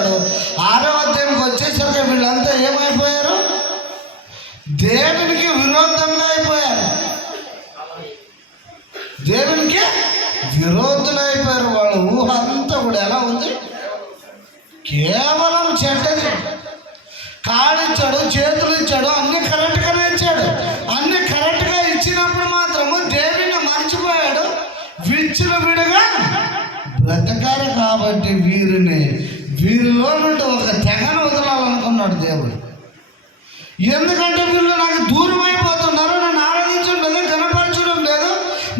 చేశాడు. 6వ అధ్యాయంకి వచ్చేసరికి వీళ్ళంతా ఏమైపోయారు? దేవునికి విరోధంగా అయిపోయారు. దేవునికి విరోధులు అయిపోయారు. వాళ్ళ ఊహ అంతా కూడా ఎలా ఉంది? కేవలం చెడ్డది. కాళ్ళు ఇచ్చాడు, చేతులు ఇచ్చాడు, అన్ని కరెక్ట్గానే ఇచ్చాడు. అన్ని కరెక్ట్గా ఇచ్చినప్పుడు మాత్రము దేవుని మర్చిపోయాడు. విచ్చులు విడిగా బ్రతకారు. కాబట్టి వీరిలో నుండి ఒక తెగను వదలాలనుకున్నాడు దేవుడు. ఎందుకంటే వీళ్ళు నాకు దూరం అయిపోతున్నారు, నన్ను ఆరాధించడం లేదు, కనపరచడం లేదు.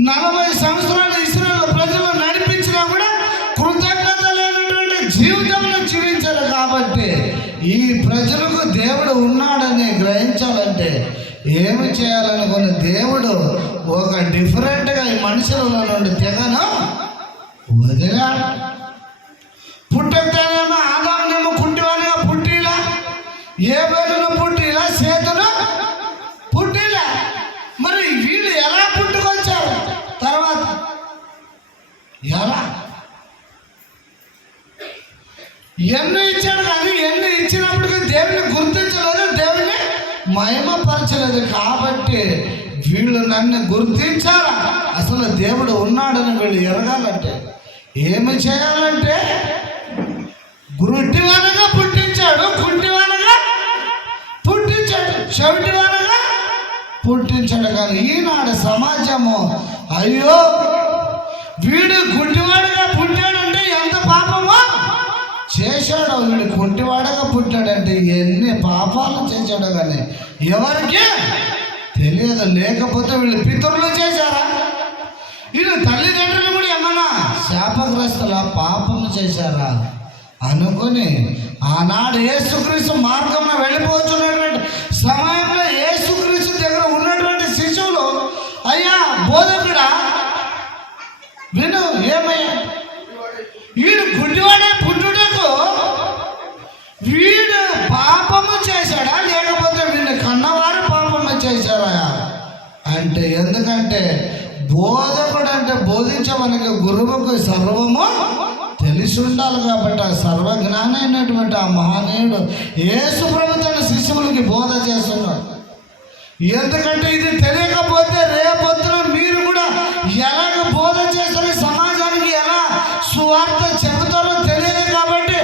40 సంవత్సరాలు ఇశ్రాయేలు ప్రజలు నడిపించినా కూడా కృతజ్ఞత లేనటువంటి జీవితంలో జీవించారు. కాబట్టి ఈ ప్రజలకు దేవుడు ఉన్నాడని గ్రహించాలంటే ఏమి చేయాలనుకున్న దేవుడు ఒక డిఫరెంట్గా ఈ మనుషుల నుండి తెగను వదిలాడు. పుట్టేమో ఆదామునేమో కుంటివానిగా పుట్టిలా, ఏబేలును పుట్టిలా, సేతును పుట్టిలా. మరి వీళ్ళు ఎలా పుట్టుకొచ్చారు? తర్వాత ఎలా? ఎన్ని ఇచ్చాడు కానీ ఎన్ని ఇచ్చినప్పటికీ దేవుని గుర్తించలేదు, దేవుని మహిమపరచలేదు. కాబట్టి వీళ్ళు నన్ను గుర్తించాలా? అసలు దేవుడు ఉన్నాడని వీళ్ళు ఎరగాలంటే ఏమి చేయాలంటే, గురుటివానగా పుట్టించాడు, కుంటివానగా పుట్టించాడు, చెవిటివానగా పుట్టించాడు. కానీ ఈనాడు సమాజము అయ్యో వీడు గుడ్డివాడుగా పుట్టాడంటే ఎంత పాపమో చేశాడో, వీడు కుంటివాడగా పుట్టాడంటే ఎన్ని పాపాలు చేశాడో కానీ ఎవరికి తెలియదు. లేకపోతే వీళ్ళు పితరులు చేశారా? వీళ్ళు తల్లిదండ్రులు కూడా ఏమన్నా శాపగ్రస్తుల పాపము చేశారా అనుకొని ఆనాడు యేసుక్రీస్తు మార్గంలో వెళ్ళిపోతున్నటువంటి సమయంలో యేసుక్రీస్తు దగ్గర ఉన్నటువంటి శిశువులు, అయ్యా బోధకుడా విను, ఏమయ్యా వీడు గుడ్డివాడే పుట్టుటకు వీడు పాపము చేశాడా లేకపోతే వీడిని కన్నవారు పాపము చేశారా అంటే, ఎందుకంటే బోధకుడు అంటే బోధించమనగా గురువుకు సర్వము తెలిసి ఉండాలి. కాబట్టి ఆ సర్వజ్ఞాని అయినటువంటి ఆ మహనీయుడు యేసు ప్రభువు తన శిష్యులకి బోధ చేస్తున్నాడు. ఎందుకంటే ఇది తెలియకపోతే రేపొద్దున మీరు కూడా ఎలాగ బోధ చేస్తారో, సమాజానికి ఎలా సువార్త చెబుతారో తెలియదు. కాబట్టి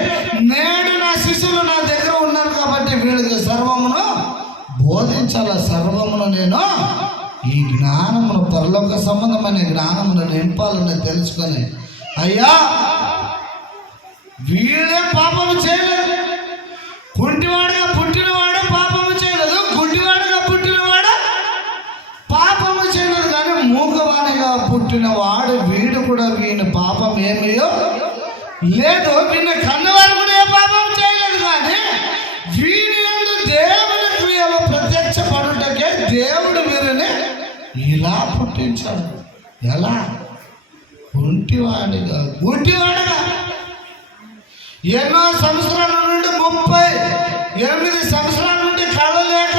నేడు నా శిష్యులు నా దగ్గర ఉన్నారు కాబట్టి వీళ్ళకి సర్వమును బోధించాల. సర్వమును నేను ఈ జ్ఞానమును, పరలోక సంబంధమైన జ్ఞానమును నింపాలని తెలుసుకొని, అయ్యా వీళ్ళే పాపము చేయలేదు, కుంటివాడుగా పుట్టినవాడు పాపము చేయలేదు, గుడ్డివాడుగా పుట్టినవాడు పాపము చేయలేదు. కానీ మూగవాడిగా పుట్టినవాడు వీడు కూడా వీని పాపం ఏమయ్యో లేదు, వీడిని కన్నవారు కూడా ఏ పాపం చేయలేదు. కానీ వీడి యందు దేవుని క్రియలో ప్రత్యక్షపడుటకే దేవుడు వీరిని ఇలా పుట్టించాడు. ఎలా? కుంటివాడిగా, గుడ్డివాడుగా. ఎన్నో సంవత్సరాల నుండి 38 సంవత్సరాల నుండి కళ్ళు లేక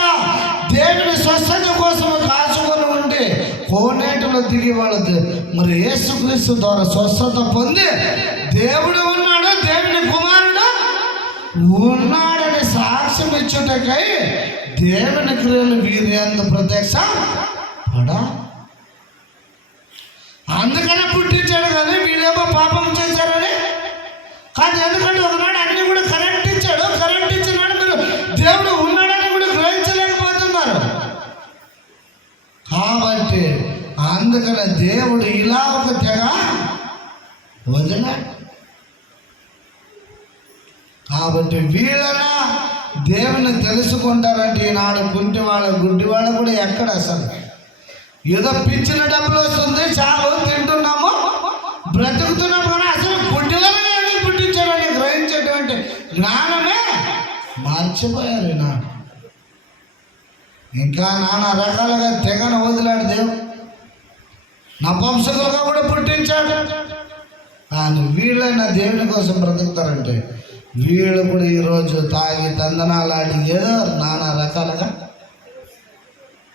దేవుని స్వస్థత కోసం కాచుకొని ఉండి కోనేటిలో దిగి వాళ్ళది మరి యేసుక్రీస్తు ద్వారా స్వస్థత పొంది దేవుడు ఉన్నాడు, దేవుని కుమారుడు ఉన్నాడని సాక్ష్యం ఇచ్చుటకై దేవుని క్రియలు వీరి యందు ప్రత్యక్ష పడా. అందుకనే పుట్టించాడు కానీ వీళ్ళేమో పాపం చేశారని కాదు. ఎందుకంటే ఒకనాడు అన్ని కూడా కరెంట్ ఇచ్చాడు, కరెంట్ ఇచ్చినాడు, మీరు దేవుడు ఉన్నాడని కూడా గ్రహించలేకపోతున్నారు. కాబట్టి అందుకనే దేవుడు ఇలా ఒక తెగ వదిలాడు. కాబట్టి వీళ్ళనా దేవుని తెలుసుకుంటారంటే ఈనాడు కుంటివాళ్ళ గుడ్డివాళ్ళ కూడా ఎక్కడ అసలు ఏదో పిచ్చిన డబ్బులు వస్తుంది, చాలు తింటున్నాము, బ్రతుకుతున్నాము. కానీ అసలు గుడ్డివాళ్ళని ఎందుకు పుట్టించారని గ్రహించేటువంటి జ్ఞానమే మర్చిపోయారు ఈనాడు. ఇంకా నానా రకాలుగా తెగను వదిలాడు దేవుడు. నపుంసకులుగా కూడా పుట్టించాడు. కానీ వీళ్ళైనా దేవుని కోసం బ్రతుకుతారంటే వీళ్ళు కూడా ఈరోజు తాగి తందనాలాడి ఏదో నానా రకాలుగా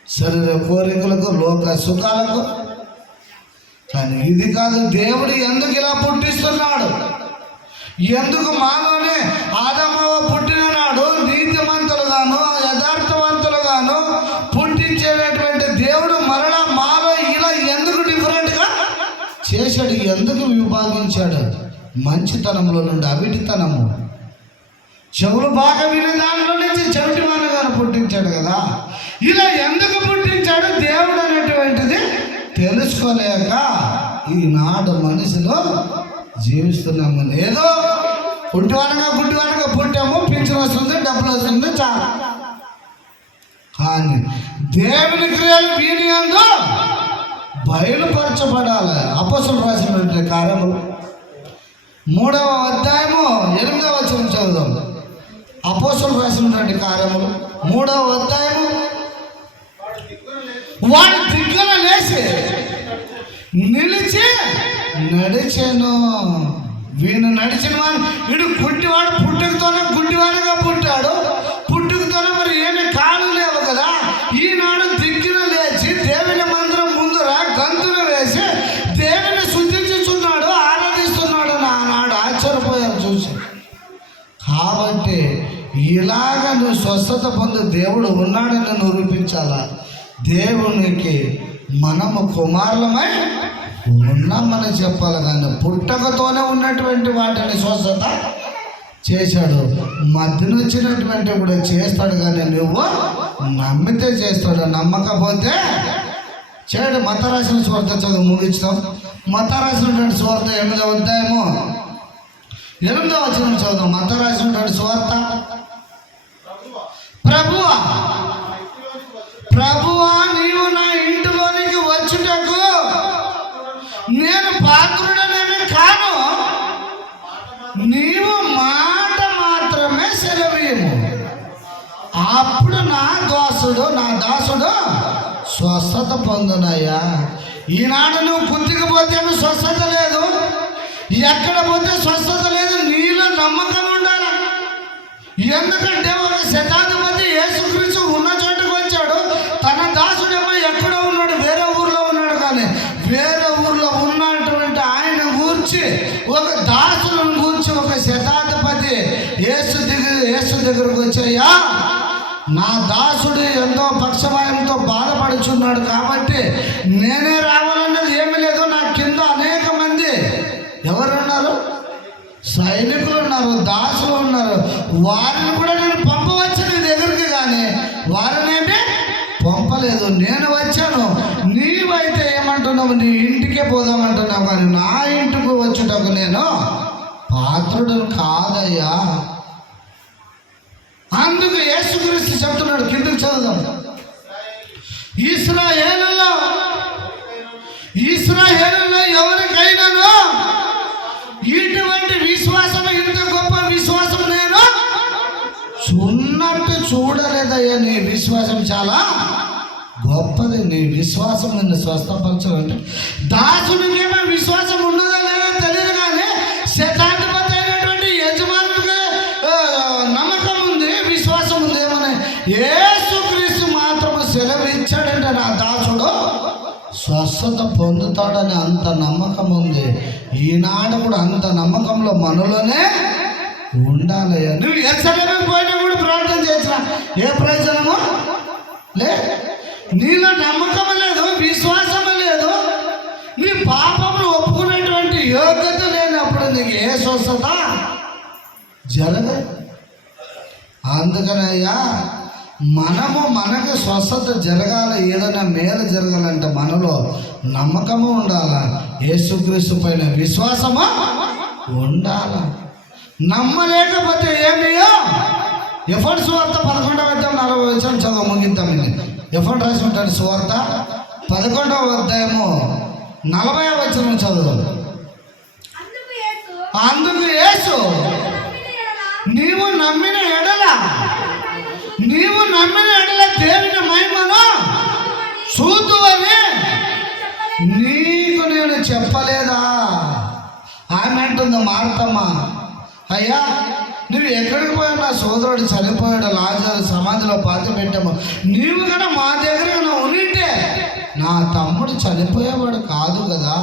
శరీర కోరికలకు, లోక సుఖాలకు. కానీ ఇది కాదు, దేవుడు ఎందుకు ఇలా పుట్టిస్తున్నాడు, ఎందుకు మాలోనే ఆదమవ పుట్టిన నాడు నీతిమంతులుగాను యథార్థవంతులుగాను పుట్టించేటటువంటి దేవుడు మరలా మాలో ఇలా ఎందుకు డిఫరెంట్గా చేశాడు? ఎందుకు విభాగించాడు? మంచితనంలో నుండి అవిటితనము, చెవులు బాగా వినే దానిలో నుంచి చెవిటి వానగాను పుట్టించాడు కదా. ఇలా ఎందుకు పుట్టించాడు దేవుడు అనేటువంటిది తెలుసుకోలేక ఈనాడు మనిషిలో జీవిస్తున్నాము. ఏదో గుడ్డివానగా పుట్టాము, పింఛన్ వస్తుంది, డబ్బులు వస్తుంది, చాలు. కానీ దేవుని క్రియలు వీని యందు బయలుపరచబడాలి. అపోస్తలులు రాసినటువంటి కార్యములు 3వ అధ్యాయము 8వ వచనం చదువుదాం. అపోస్తలులు రాసినటువంటి కార్యములు 3వ అధ్యాయము. వాడు దిగ్గన లేచి నిలిచి నడిచాను. వీడు నడిచిన వాడు, వీడు గుడ్డివాడు, గుడ్డివాడుగా పుట్టాడు. పుట్టుకతోనే మరి ఏమి కాళ్ళు లేవు కదా. ఈనాడు దిగ్గిన లేచి దేవుని మందిరం ముందర గంతులు వేసి దేవుని శుద్ధించుచున్నాడు, ఆరాధిస్తున్నాడు. నానాడు ఆశ్చర్యపోయారు చూసి. కాబట్టి ఇలాగ నువ్వు స్వస్థత పొంది దేవుడు ఉన్నాడని నిరూపించాలా. దేవునికి మనము కుమారులమై ఉన్నామని చెప్పాలి. కానీ పుట్టకతోనే ఉన్నటువంటి వాటిని స్వస్థత చేశాడు. మధ్యన వచ్చినటువంటి కూడా చేస్తాడు. కానీ నువ్వు నమ్మితే చేస్తాడు, నమ్మకపోతే చేయడు. మత రాసిన సువార్త చదువు ముగించుతాం. మత రాసినటువంటి సువార్త 8వ అధ్యాయము 8వ వచనం చదువు. మత రాసినటువంటి సువార్త. ప్రభువా నీవు నా ఇంటిలోనికి వచ్చుటకు నేను పాత్రుడనేమి కాను, నీవు మాట మాత్రమే సెలవీయము, అప్పుడు నా దాసుడు స్వస్థత పొందునయ్యా. ఈనాడు నువ్వు గుర్తికి పోతే స్వస్థత లేదు, ఎక్కడ పోతే స్వస్థత లేదు. నీలో నమ్మకం ఉండాలి. ఎందుకంటే ఒక శతాధిపతి యేసుక్రీస్తు ఉన్న చోటుకు వచ్చాడు. తన దాసుడేమో ఎక్కడో ఉన్నాడు, వేరే ఊర్లో ఉన్నాడు. కానీ వేరే ఊర్లో ఉన్నటువంటి ఆయన గూర్చి, ఒక దాసులను గూర్చి ఒక శతాధిపతి యేసు దగ్గరకు వచ్చాయా, నా దాసుడు ఎంతో పక్షవాయంతో బాధపడుచున్నాడు, కాబట్టి నేనే రావాలన్నది ఏమీ లేదు. నా కింద అనేక మంది ఎవరున్నారు? సైనికులు ఉన్నారు, దాసులు ఉన్నారు. వారిని కూడా నేను పంపవచ్చు నీ దగ్గరికి, కానీ వారినేమి పంపలేదు. నేను వచ్చాను. నీవైతే ఏమంటున్నావు? నీ ఇంటికే పోదామంటున్నావు, కానీ నా ఇంటికి వచ్చుటకు నేను పాత్రుడు కాదయ్యా. అందుకు యేసుక్రీస్తు చెప్తున్నాడు. కిందకి చదువుదాం. ఇశ్రాయేలులో ఎవరికైనాను ఇటువంటి విశ్వాసం, ఇంత గొప్ప విశ్వాసం నేను చున్నట్టు చూడలేదయ్యా. నీ విశ్వాసం చాలా గొప్పది. నీ విశ్వాసం నిన్ను స్వస్థపరచాలంటే దాసుడికి ఏమో విశ్వాసం ఉన్నదా లేదా తెలియదు, కానీ శతాధిపతి అయినటువంటి యజమానుడికి నమ్మకం ఉంది, విశ్వాసం ఉంది. ఏమని యేసుక్రీస్తు మాత్రం సెలవిచ్చాడంటే నా దాసుడు స్వస్థత పొందుతాడని అంత నమ్మకం ఉంది. ఈనాడు కూడా అంత నమ్మకంలో మనలోనే ఉండాలయ్యా. నువ్వు ఎసలేమని పోయినా కూడా ప్రార్థన చేసిన ఏ ప్రయోజనము లే. నీలో నమ్మకం లేదు, విశ్వాసం లేదు, నీ పాపమును ఒప్పుకునేటువంటి యోగ్యత లేనప్పుడు నీకు ఏ స్వస్థత జరగదు. అందుకనయ్యా మనకు స్వస్థత జరగాలి, ఏదైనా మేలు జరగాలంటే మనలో నమ్మకము ఉండాలి, యేసుక్రీస్తు పైన విశ్వాసము ఉండాలి. నమ్మలేకపోతే ఏమియో ఎఫర్ట్ సువార్త 11వ అధ్యాయం 40వ వచనం చదువు ముగిద్దాం. ఎఫర్ట్ రాసినటువంటి సువార్త 11వ అధ్యాయము 40వ వచనం చదువు. అందుకు యేసు నీవు నమ్మిన ఎడల దేవుని మహిమను చూద్దువని నీకు నేను చెప్పలేదా? ఆమె అంటుంది మార్తమ్మ, అయ్యా నువ్వు ఎక్కడికి పోయావు? నా సోదరుడు చనిపోయాడు, లాజరు సమాధిలో పాతి పెట్టాము. నీవు కూడా మా దగ్గర ఉంటే నా తమ్ముడు చనిపోయేవాడు కాదు కదా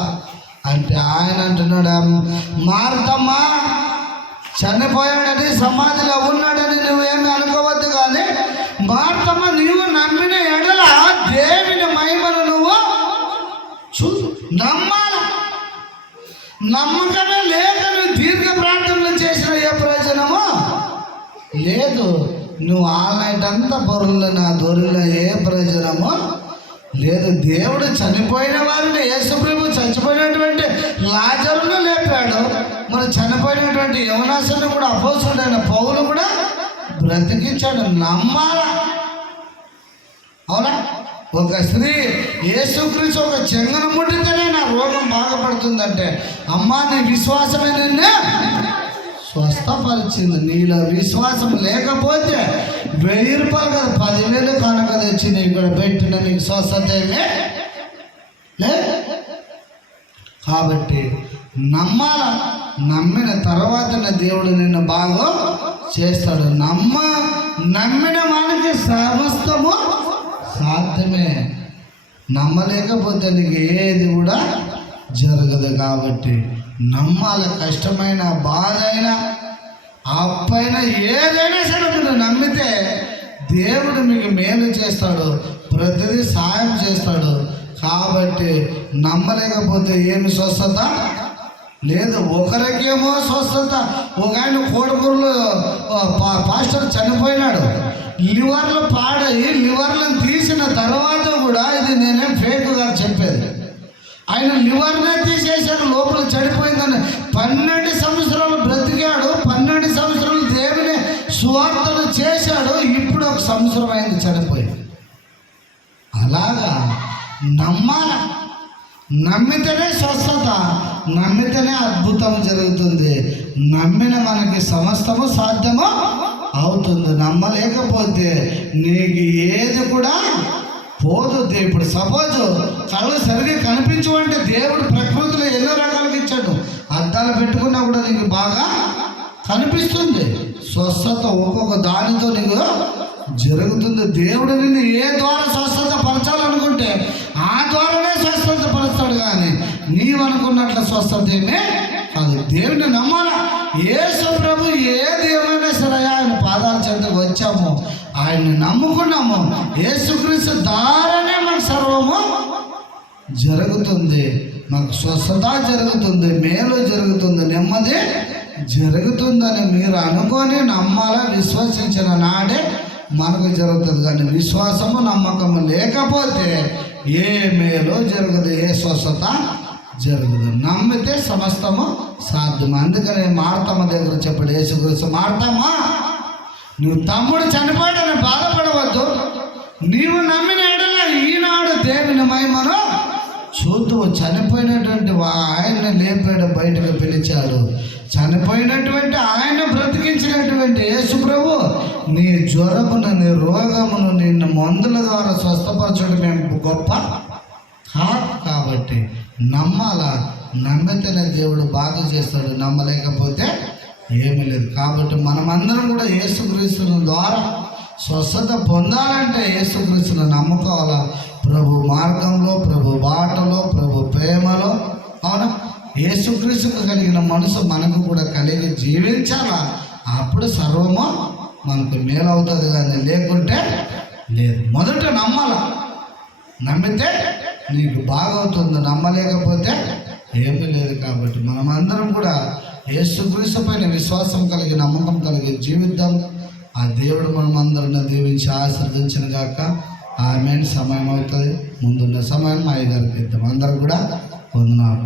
అంటే ఆయన అంటున్నాడు, మార్తమ్మ చనిపోయాడని సమాధిలో ఉన్నాడని నువ్వేమి అనుకోవద్దు. కానీ మార్తమ్మ, నీవు నమ్మిన ఎడల దేవుని మహిమను నువ్వు నమ్మాల. నమ్మకమే లేక నువ్వు దీర్ఘ ప్రార్థనలు చేసిన ఏ ప్రయోజనమో లేదు. నువ్వు ఆల్నైట్ అంతా పొరుల దొరిలో ఏ ప్రయోజనమో లేదు. దేవుడు చనిపోయిన వారిని, యేసుప్రభు చచ్చిపోయినటువంటి లాజరును లేపాడు. మరి చనిపోయినటువంటి యవనాసుని కూడా అపోస్తుడైన పౌలు కూడా బ్రతికించాడు. నమ్మాలా? అవునా? ఒక స్త్రీ యేసుక్రీస్తు ఒక చెంగను ముట్టితేనే నా రోగం బాగుపడుతుందంటే, అమ్మా నీ విశ్వాసమే నిన్నే స్వస్థపరిచింది. నీలో విశ్వాసం లేకపోతే 1000 రూపాయలు కదా 10,000 కనుక తెచ్చి నీ ఇక్కడ పెట్టిన నీకు స్వస్థత ఏమే లే. కాబట్టి నమ్మాల. నమ్మిన తర్వాతనే దేవుడు నిన్ను బాగా చేస్తాడు. నమ్మిన వానికి సమస్తము సాధ్యమే. నమ్మలేకపోతే నీకు ఏది కూడా జరగదు. కాబట్టి నమ్మాల. కష్టమైన, బాధ అయినా, అప్పైన ఏదైనా సరే మీరు నమ్మితే దేవుడు మీకు మేలు చేస్తాడు, ప్రతిదీ సాయం చేస్తాడు. కాబట్టి నమ్మలేకపోతే ఏమి స్వస్థత లేదు. ఒకరికేమో స్వస్థత. ఒక ఆయన కోడపూరులో పాస్టర్ చనిపోయినాడు. లివర్లు పాడయి లివర్లను తీసిన తర్వాత కూడా, ఇది నేనేం ఫేక్గా చెప్పేది, ఆయన లివర్నే తీసేశారు, లోపల చనిపోయిందని. 12 సంవత్సరాలు బ్రతికాడు, 12 సంవత్సరాలు దేవుని సువార్తను చేశాడు. ఇప్పుడు 1 సంవత్సరం అయింది చనిపోయింది. అలాగా నమ్మాల. నమ్మితేనే స్వస్థత, నమ్మితేనే అద్భుతం జరుగుతుంది. నమ్మిన మనకి సమస్తము సాధ్యము అవుతుంది. నమ్మలేకపోతే నీకు ఏది కూడా పోదు. ఇప్పుడు సపోజ్ కళ్ళు సరిగ్గా కనిపించమంటే దేవుడు ప్రకృతిలో ఎన్నో రకాలుగా ఇచ్చాడు. అద్దాలు పెట్టుకున్నా కూడా నీకు బాగా కనిపిస్తుంది. స్వస్థత ఒక్కొక్క దానితో నీకు జరుగుతుంది. దేవుడు నిన్ను ఏ ద్వారా స్వస్థత పరచాలనుకుంటే ఆ ద్వారానే స్వస్థత పరుస్తాడు. కానీ నీవు అనుకున్నట్ల స్వస్థత ఏమే కాదు. దేవుని నమ్మాలా. యేసు ప్రభు ఏది ఏమైనా సరే ఆయన పాదాల చెంతకు వచ్చాము, ఆయన్ని నమ్ముకున్నాము. యేసుక్రీస్తు ద్వారానే మనకు సర్వము జరుగుతుంది. మాకు స్వస్థత జరుగుతుంది, మేలు జరుగుతుంది, నెమ్మది జరుగుతుందని మీరు అనుకొని నమ్మాలా. విశ్వసించిన నాడే మనకు జరుగుతుంది. కానీ విశ్వాసము నమ్మకము లేకపోతే ఏ మేలు జరగదు, ఏ స్వస్థత జరగదు. నమ్మితే సమస్తము సాధ్యం. అందుకనే మార్తమ్మ దగ్గర చెప్పాడు యేసుక్రీస్తు, మార్తమ్మ నువ్వు తమ్ముడు చనిపోయాడని బాధపడవద్దు. నీవు నమ్మిన ఎడల ఈనాడు దేవుని మహిమను చూద్దు. చనిపోయినటువంటి ఆయన్ని లేపాడు, బయటకు పిలిచాడు. చనిపోయినటువంటి ఆయన బ్రతికించినటువంటి యేసు ప్రభు నీ జ్వరమును, నీ రోగమును నిన్ను మందుల ద్వారా స్వస్థపరచడం మేము గొప్ప కాదు. కాబట్టి నమ్మాలా. నమ్మితేనే దేవుడు బాగా చేస్తాడు. నమ్మలేకపోతే ఏమీ లేదు. కాబట్టి మనమందరం కూడా యేసుక్రీస్తు ద్వారా స్వస్థత పొందాలంటే యేసుక్రీస్తును నమ్ముకోవాలా. ప్రభు మార్గంలో, ప్రభు బాటలో, ప్రభు ప్రేమలో. అవునా? యేసుక్రీస్తుకు కలిగిన మనసు మనకు కూడా కలిగి జీవించాలా. అప్పుడు సర్వము మనకు మేలవుతుంది. కానీ లేకుంటే లేదు. మొదట నమ్మాలా. నమ్మితే నీకు బాగవుతుంది. నమ్మలేకపోతే ఏమీ లేదు. కాబట్టి మనమందరం కూడా యేసుక్రీస్తు పైన విశ్వాసం కలిగి, నమ్మకం కలిగి జీవిద్దాం. ఆ దేవుడు మనమందరిని దీవించి ఆశీర్వదించిన గాక. ఆమెన్. సమయం అవుతుంది. ముందున్న సమయం మా గారికి ఇద్దాం. అందరూ కూడా వందనాలు.